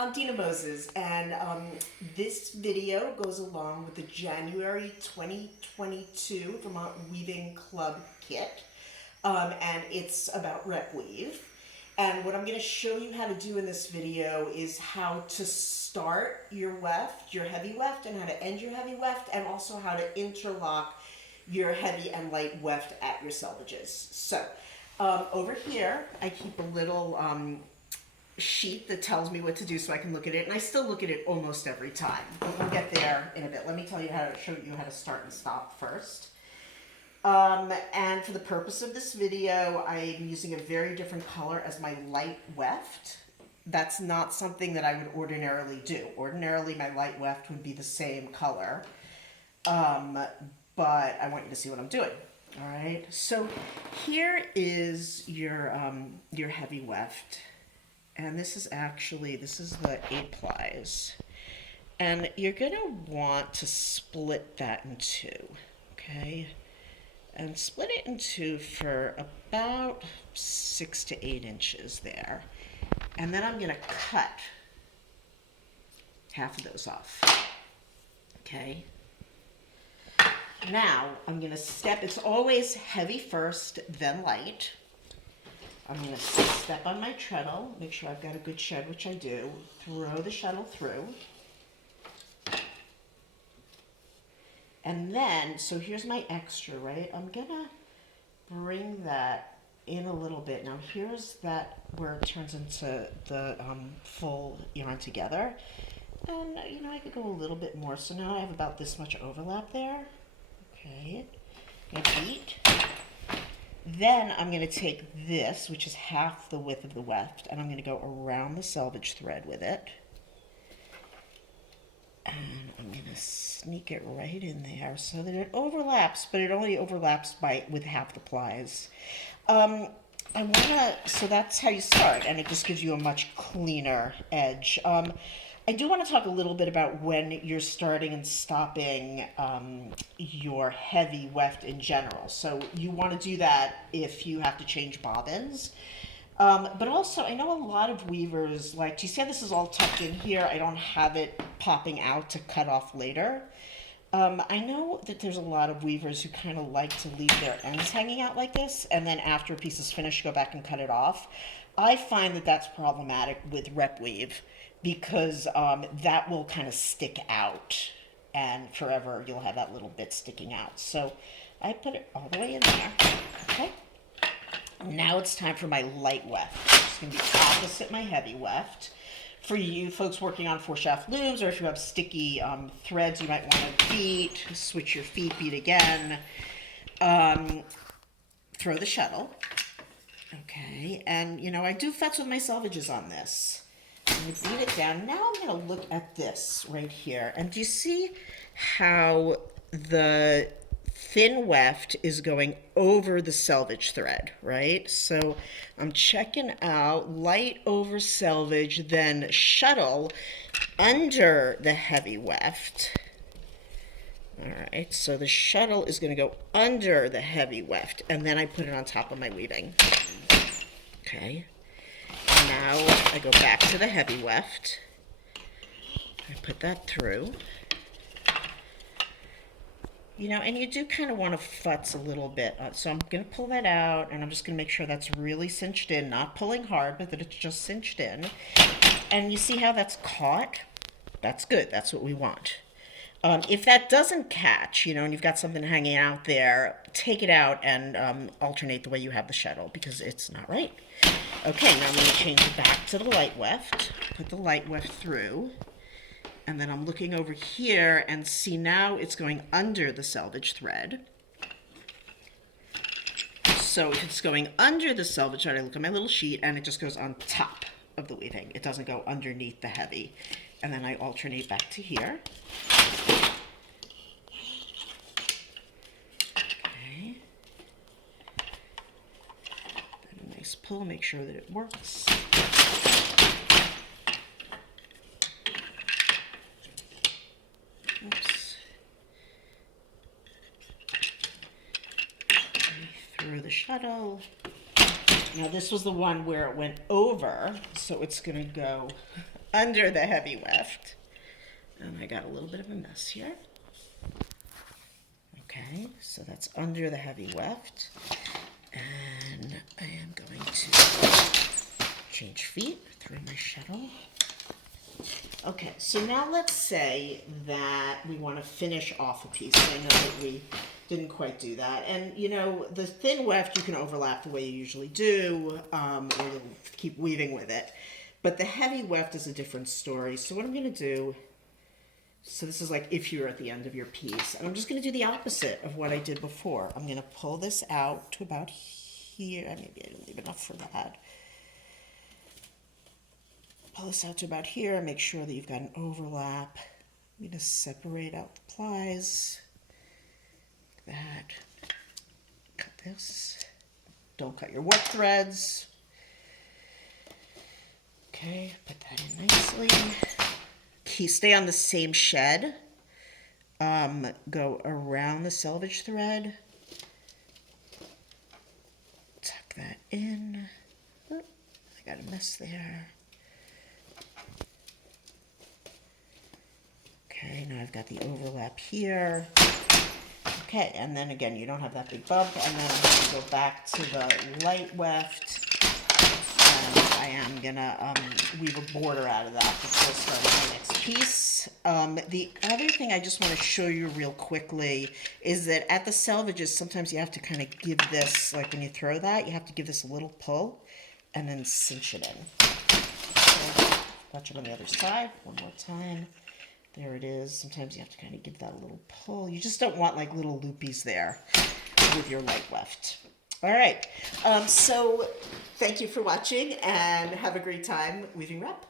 I'm Tina Moses, and this video goes along with the January 2022 Vermont Weaving Club kit, and it's about rep weave. And what I'm going to show you how to do in this video is how to start your weft, your heavy weft, and how to end your heavy weft, and also how to interlock your heavy and light weft at your selvedges. So over here, I keep a little sheet that tells me what to do so I can look at it, and I still look at it almost every time, but we'll get there in a bit. Let me tell you how to show you how to start and stop first. And for the purpose of this video, I'm using a very different color as my light weft. That's not something that I would ordinarily do. Ordinarily, my light weft would be the same color, but I want you to see what I'm doing. All right, so here is your heavy weft. And this is the 8 plies. And you're going to want to split that in two, okay? And split it in two for about 6 to 8 inches there. And then I'm going to cut half of those off, okay? Now I'm going to step, it's always heavy first, then light. I'm going to step on my treadle, make sure I've got a good shed, which I do, throw the shuttle through. And then, so here's my extra, right? I'm going to bring that in a little bit. Now here's that where it turns into the full yarn together. And, you know, I could go a little bit more. So now I have about this much overlap there. Okay. And beat. Then I'm going to take this, which is half the width of the weft, and I'm going to go around the selvage thread with it. And I'm going to sneak it right in there so that it overlaps, but it only overlaps with half the plies. So that's how you start, and it just gives you a much cleaner edge. I do want to talk a little bit about when you're starting and stopping your heavy weft in general. So you want to do that if you have to change bobbins. But also, I know a lot of weavers like, do you see how this is all tucked in here? I don't have it popping out to cut off later. I know that there's a lot of weavers who kind of like to leave their ends hanging out like this, and then after a piece is finished, go back and cut it off. I find that that's problematic with rep weave, because that will kind of stick out, and forever you'll have that little bit sticking out. So I put it all the way in there, okay? Now it's time for my light weft. It's going to be opposite my heavy weft. For you folks working on 4-shaft looms, or if you have sticky threads you might want to beat, switch your feet, beat again. Throw the shuttle, okay? And, you know, I do futz with my selvedges on this. I'm going to beat it down. Now I'm going to look at this right here. And do you see how the thin weft is going over the selvage thread, right? So I'm checking out light over selvage, then shuttle under the heavy weft. All right, so the shuttle is going to go under the heavy weft, and then I put it on top of my weaving. Okay. Now I go back to the heavy weft. I put that through. You know, and you do kind of want to futz a little bit. So I'm going to pull that out, and I'm just going to make sure that's really cinched in, not pulling hard, but that it's just cinched in. And you see how that's caught? That's good. That's what we want. If that doesn't catch, you know, and you've got something hanging out there, take it out and alternate the way you have the shuttle, because it's not right. Okay, now I'm going to change it back to the light weft, put the light weft through, and then I'm looking over here and see now it's going under the selvage thread. So if it's going under the selvage thread, I look at my little sheet and it just goes on top of the weaving. It doesn't go underneath the heavy. And then I alternate back to here. Okay. Then a nice pull, make sure that it works. Oops. Through the shuttle. Now this was the one where it went over, so it's going to go under the heavy weft. And I got a little bit of a mess here. Okay, so that's under the heavy weft. And I am going to change feet through my shuttle. Okay, so now let's say that we want to finish off a piece. I know that we didn't quite do that. And, you know, the thin weft you can overlap the way you usually do, or you'll keep weaving with it. But the heavy weft is a different story. So what I'm going to do, so this is like if you're at the end of your piece. And I'm just going to do the opposite of what I did before. I'm going to pull this out to about here. Maybe I didn't leave enough for that. Pull this out to about here and make sure that you've got an overlap. I'm going to separate out the plies. Like that. Cut this. Don't cut your warp threads. Okay, put that in nicely. Stay on the same shed. Go around the selvage thread. Tuck that in. Oh, I got a mess there. Okay, now I've got the overlap here. Okay, and then again, you don't have that big bump, and then I'm going to go back to the light weft, and I am going to weave a border out of that before starting my next piece. The other thing I just want to show you real quickly is that at the selvedges, sometimes you have to kind of give this, like when you throw that, you have to give this a little pull, and then cinch it in. So, watch it on the other side, one more time. There it is. Sometimes you have to kind of give that a little pull. You just don't want like little loopies there with your light weft. All right. So thank you for watching and have a great time weaving wrap.